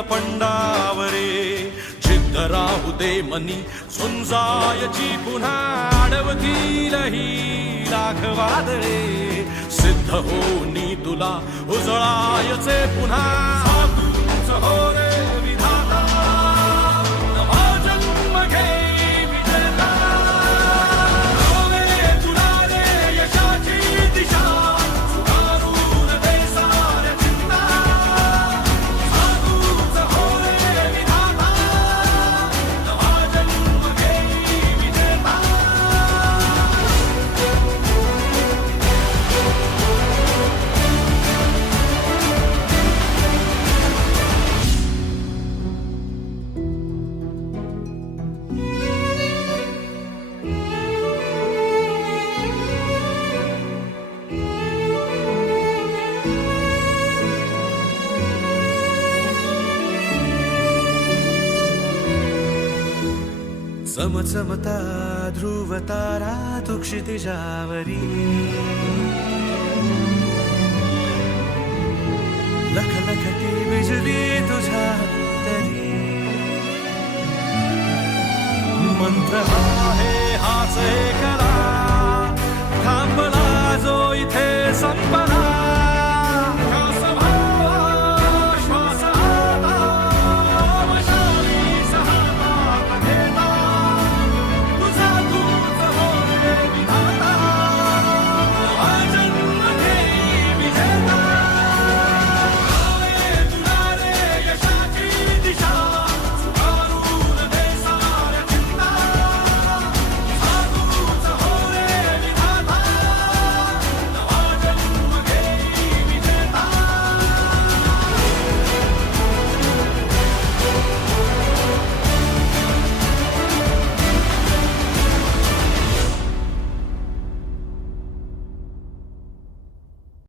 नीळपंडावरे जिद्द राहू दे मनी झुंजायची पुन्हा अडवतील ही लाख वादळे सिद्ध होनी तुला उजळायचे पुन्हा साधूच हो रे विधाता नवा जन्म घे विजेता रोवे तुला रे यशाची दिशा सुधारून दे साऱ्या चिंता साधूच हो रे विधाता नवा जन्म घे विजेता चमचमता ध्रुव तारा तू क्षितिजावरी लख लखती बिजली तुझ्या तरी मंत्र आहे हाच करा थांबला जो इथे संपला